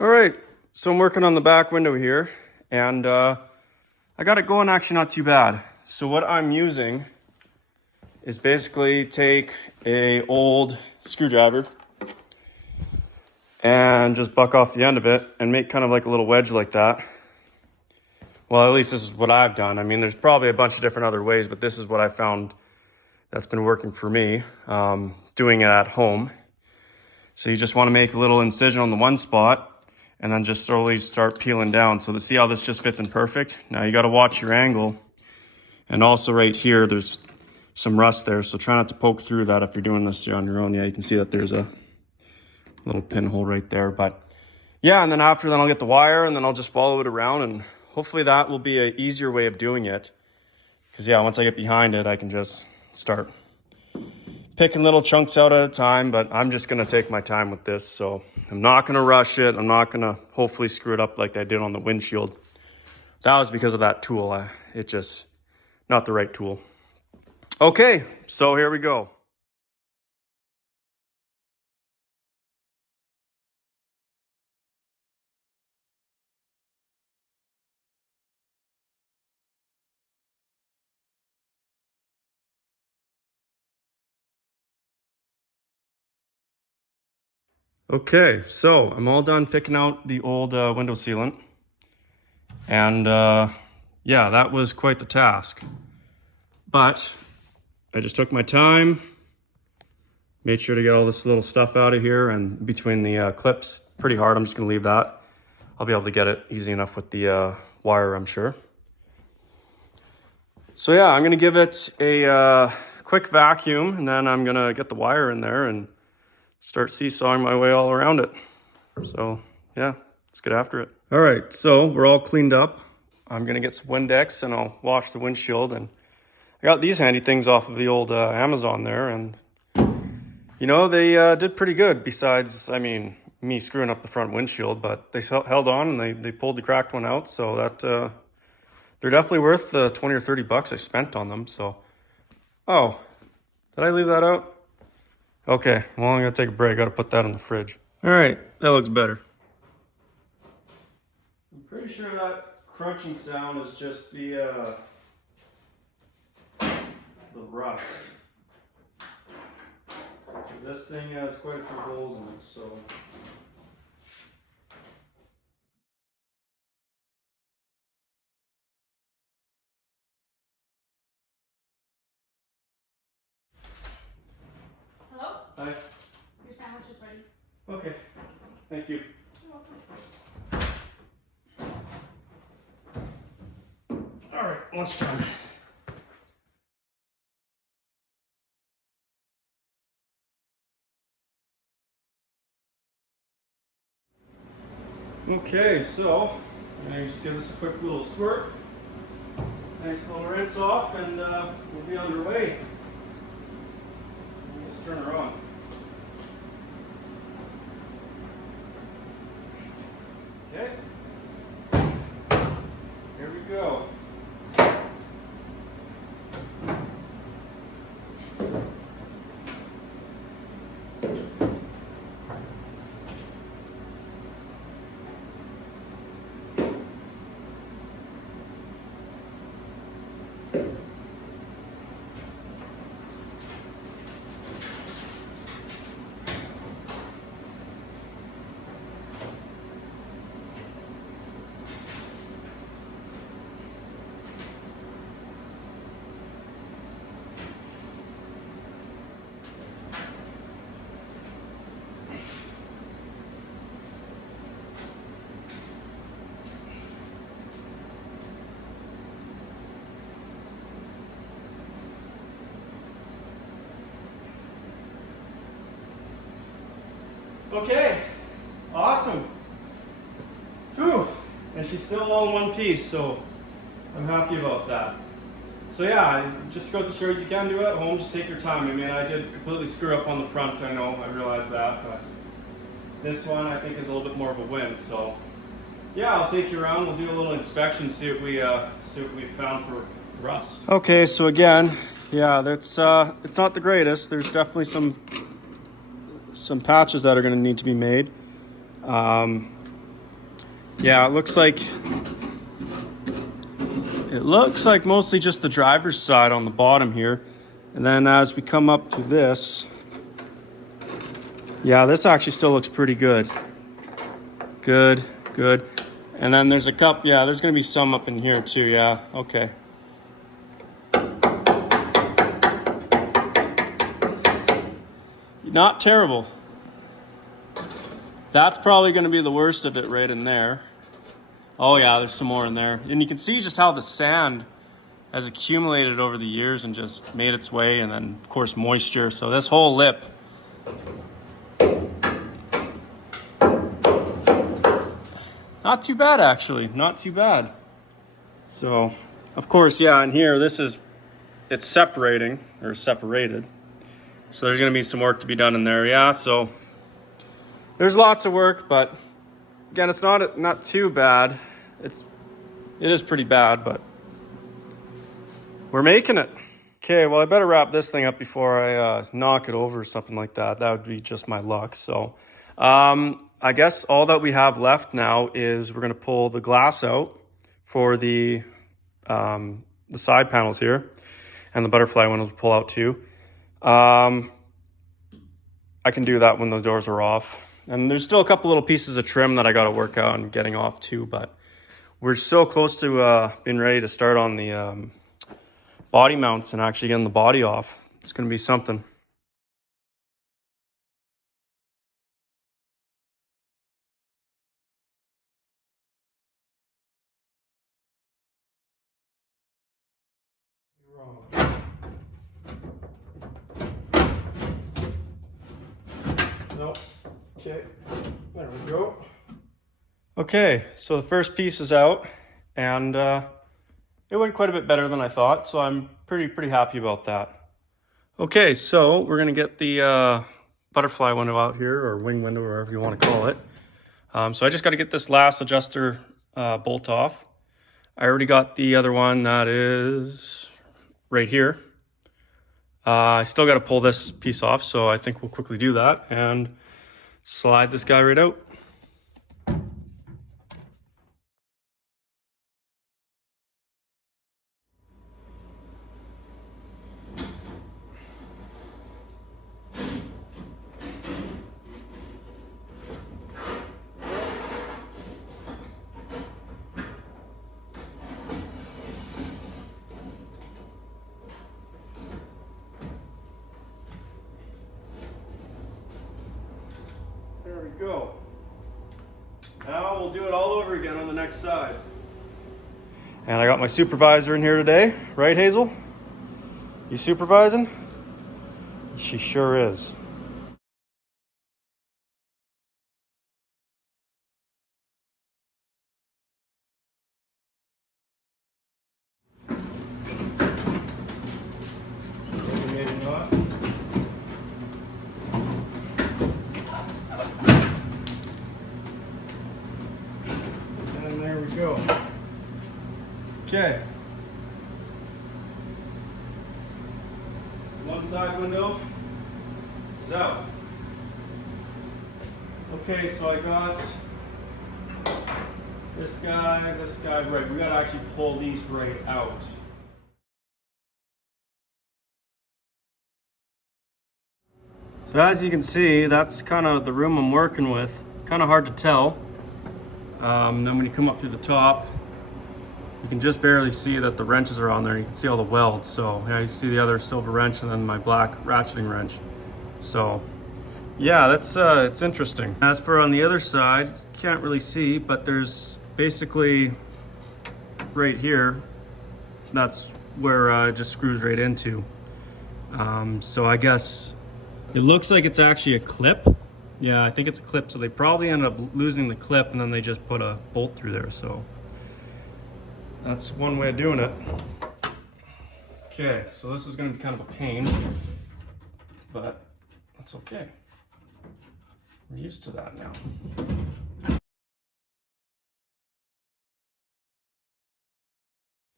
All right, so I'm working on the back window here, and I got it going actually not too bad. So what I'm using is basically take a old screwdriver and just buck off the end of it and make kind of like a little wedge like that. Well, at least this is what I've done. I mean, there's probably a bunch of different other ways, but this is what I found that's been working for me, doing it at home. So you just want to make a little incision on the one spot and then just slowly start peeling down. So to see how this just fits in perfect. Now you got to watch your angle. And also right here, there's some rust there. So try not to poke through that if you're doing this on your own. Yeah, you can see that there's a little pinhole right there. But yeah, and then after then I'll get the wire and then I'll just follow it around, and hopefully that will be an easier way of doing it. Because yeah, once I get behind it, I can just start picking little chunks out at a time, but I'm just gonna take my time with this. So I'm not gonna rush it. I'm not gonna hopefully screw it up like I did on the windshield. That was because of that tool. It just, not the right tool. Okay, so here we go. Okay, so I'm all done picking out the old window sealant. And yeah, that was quite the task. But I just took my time, made sure to get all this little stuff out of here, and between the clips, pretty hard. I'm just gonna leave that. I'll be able to get it easy enough with the wire, I'm sure. So yeah, I'm gonna give it a quick vacuum, and then I'm gonna get the wire in there and start seesawing my way all around it. So yeah, let's get after it. All right, so we're all cleaned up. I'm gonna get some Windex and I'll wash the windshield. And I got these handy things off of the old Amazon there, and you know, they did pretty good besides, I mean, me screwing up the front windshield, but they held on and they pulled the cracked one out. So that, they're definitely worth the 20 or 30 bucks I spent on them. So, oh, did I leave that out? Okay, well, I'm gonna take a break. Gotta put that in the fridge. All right, that looks better. I'm pretty sure that crunching sound is just the rust. Because this thing has quite a few holes in it, so. Hello? Hi. Your sandwich is ready. Okay, thank you. You're welcome. All right, lunchtime. Okay, so I'm gonna just give this a quick little squirt. Nice little rinse off, and we'll be underway. Let's turn her on. Okay. Here we go. Okay, awesome. Whew. And she's still all in one piece, so I'm happy about that. So yeah, it just goes to show you can do it at home, just take your time. I mean, I did completely screw up on the front, I know, I realize that, but this one I think is a little bit more of a win, so yeah, I'll take you around, we'll do a little inspection, see what we found for rust. Okay, so again, yeah, that's it's not the greatest. There's definitely some patches that are going to need to be made. Yeah, it looks like mostly just the driver's side on the bottom here. And then as we come up to this, yeah, this actually still looks pretty good. Good. And then there's a couple, yeah, there's gonna be some up in here too, yeah, okay. Not terrible. That's probably gonna be the worst of it right in there. Oh yeah, there's some more in there. And you can see just how the sand has accumulated over the years and just made its way, and then of course moisture. So this whole lip, not too bad actually, not too bad. So of course, yeah, in here, it's separating or separated. So there's gonna be some work to be done in there, yeah. So there's lots of work, but again, it's not too bad. It is pretty bad, but we're making it. Okay, well, I better wrap this thing up before I knock it over or something like that. That would be just my luck. So I guess all that we have left now is we're gonna pull the glass out for the side panels here, and the butterfly one will pull out too. I can do that when the doors are off. And there's still a couple little pieces of trim that I got to work out and getting off too, but we're so close to being ready to start on the body mounts and actually getting the body off. It's going to be something. Nope. Okay, there we go. Okay, so the first piece is out, and it went quite a bit better than I thought, so I'm pretty happy about that. Okay, so we're gonna get the butterfly window out here, or wing window, or whatever you want to call it. So I just got to get this last adjuster bolt off. I already got the other one that is right here. I still got to pull this piece off, so I think we'll quickly do that and slide this guy right out. There we go. Now we'll do it all over again on the next side. And I got my supervisor in here today, right, Hazel? You supervising? She sure is. Maybe not. And there we go. Okay. One side window is out. Okay, so I got this guy, right. We gotta actually pull these right out. So as you can see, that's kind of the room I'm working with. Kind of hard to tell. Then when you come up through the top, you can just barely see that the wrenches are on there. You can see all the welds. So yeah, you see the other silver wrench and then my black ratcheting wrench. So yeah, that's it's interesting. As for on the other side, can't really see, but there's basically right here, that's where it just screws right into. So I guess it looks like it's actually a clip. Yeah, I think it's a clip. So they probably ended up losing the clip and then they just put a bolt through there. So that's one way of doing it. Okay, so this is going to be kind of a pain, but that's okay. I'm used to that now.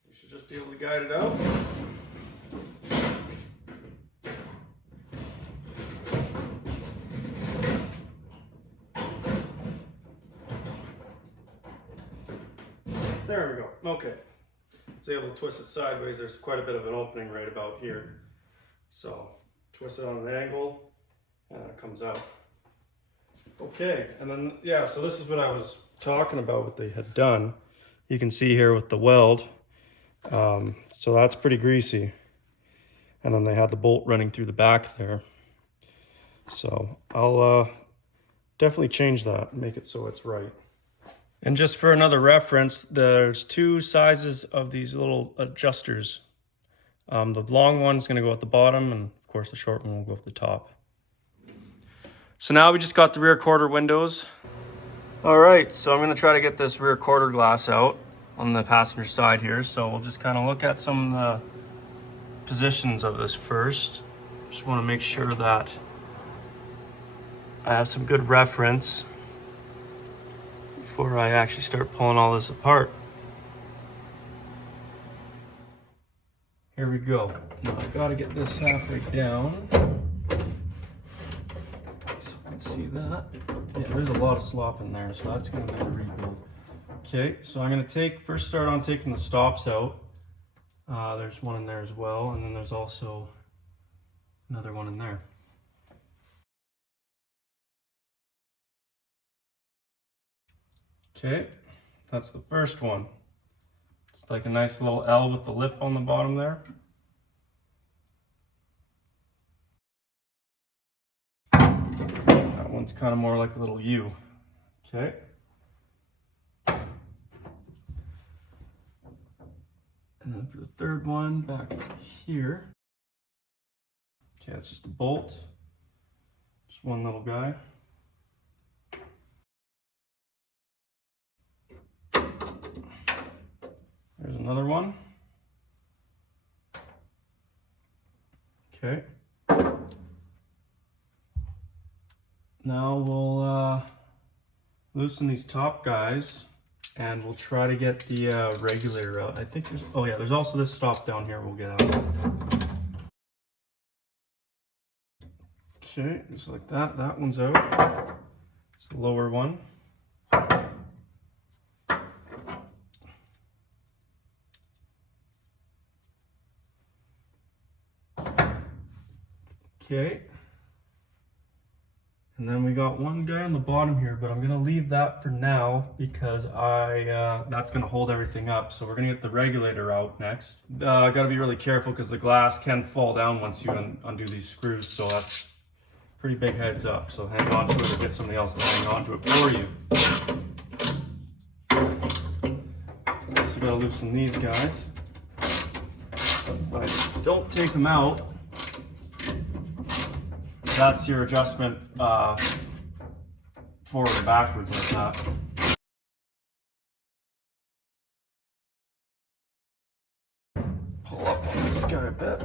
You should just be able to guide it out. There we go. Okay. So able to twist it sideways. There's quite a bit of an opening right about here. So twist it on an angle and it comes out. Okay, and then, yeah, so this is what I was talking about, what they had done. You can see here with the weld. So that's pretty greasy. And then they had the bolt running through the back there. So I'll definitely change that and make it so it's right. And just for another reference, there's two sizes of these little adjusters. The long one's gonna go at the bottom, and of course the short one will go at the top. So now we just got the rear quarter windows. All right, so I'm gonna try to get this rear quarter glass out on the passenger side here. So we'll just kind of look at some of the positions of this first. Just wanna make sure that I have some good reference before I actually start pulling all this apart. Here we go. Now I gotta get this halfway down. So I can see that. Yeah, there's a lot of slop in there, so that's gonna be a rebuild. Okay, so I'm gonna first start on taking the stops out. There's one in there as well, and then there's also another one in there. Okay, that's the first one. It's like a nice little L with the lip on the bottom there. That one's kind of more like a little U. Okay. And then for the third one, back here. Okay, it's just a bolt. Just one little guy. There's another one. Okay. Now we'll loosen these top guys and we'll try to get the regulator out. I think there's, oh yeah, there's also this stop down here we'll get out. Okay, just like that. That one's out. It's the lower one. Okay, and then we got one guy on the bottom here, but I'm gonna leave that for now because that's gonna hold everything up. So we're gonna get the regulator out next. Gotta be really careful because the glass can fall down once you undo these screws, so that's pretty big heads up. So hang on to it or get somebody else to hang on to it for you. So you gotta loosen these guys. But don't take them out. That's your adjustment forward and backwards like that. Pull up on this guy a bit.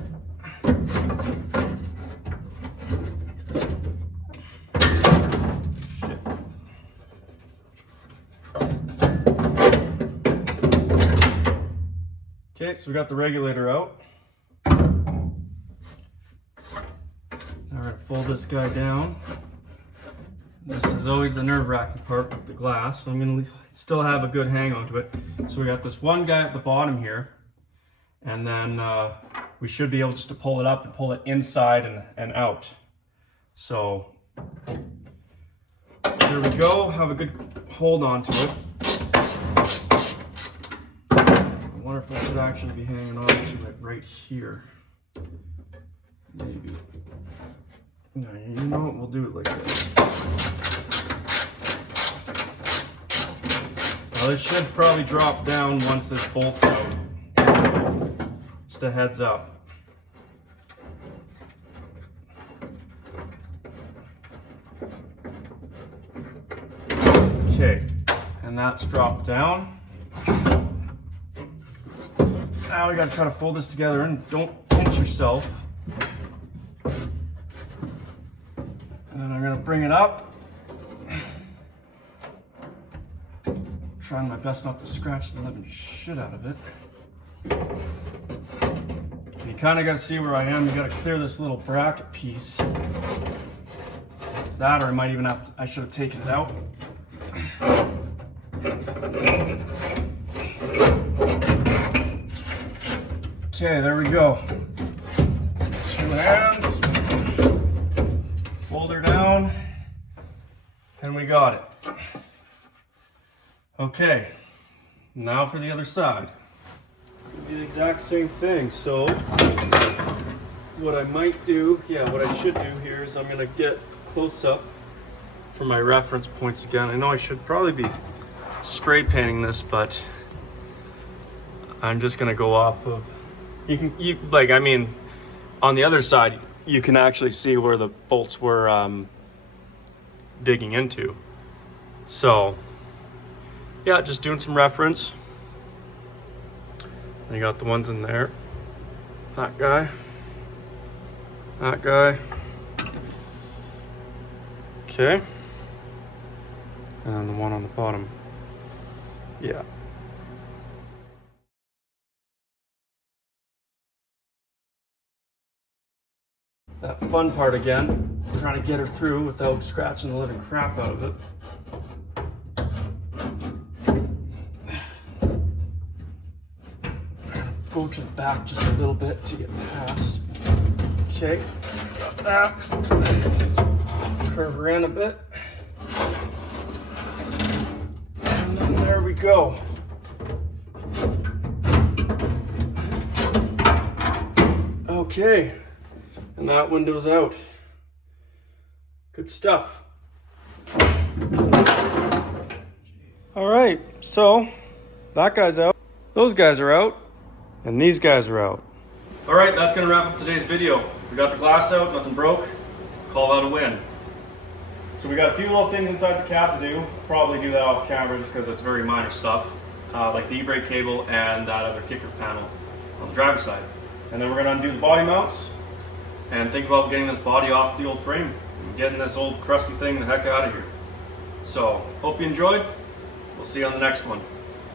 Shit. Okay, so we got the regulator out. Fold this guy down. This is always the nerve-wracking part with the glass, so I'm going to still have a good hang on to it. So we got this one guy at the bottom here, and then we should be able just to pull it up and pull it inside and out. So there we go. Have a good hold on to it. I wonder if I should actually be hanging on to it right here. Maybe. No, you know what? We'll do it like this. Well, this should probably drop down once this bolt's out. Just a heads up. Okay, and that's dropped down. Now we gotta try to fold this together and don't pinch yourself. And then I'm gonna bring it up. Trying my best not to scratch the living shit out of it. And you kind of gotta see where I am. You gotta clear this little bracket piece. It's that, or I might even have to, I should have taken it out. Okay, there we go. 2 hands. Fold her down. And we got it. Okay, now for the other side. It's gonna be the exact same thing. So what I might do, what I should do here is I'm gonna get close up for my reference points again. I know I should probably be spray painting this, but I'm just gonna go off of, on the other side, you can actually see where the bolts were digging into. So yeah, just doing some reference. You got the ones in there. That guy. That guy. Okay. And the one on the bottom. Yeah. That fun part again, trying to get her through without scratching the living crap out of it. Go to the back just a little bit to get past. Okay, got that. Curve her in a bit. And then there we go. Okay, and that window's out. Good stuff. All right, so that guy's out. Those guys are out. And these guys are out. All right, that's gonna wrap up today's video. We got the glass out, nothing broke. Call that a win. So we got a few little things inside the cab to do. Probably do that off camera just because it's very minor stuff, like the e-brake cable and that other kicker panel on the driver's side. And then we're gonna undo the body mounts and think about getting this body off the old frame and getting this old crusty thing the heck out of here. So, hope you enjoyed. We'll see you on the next one.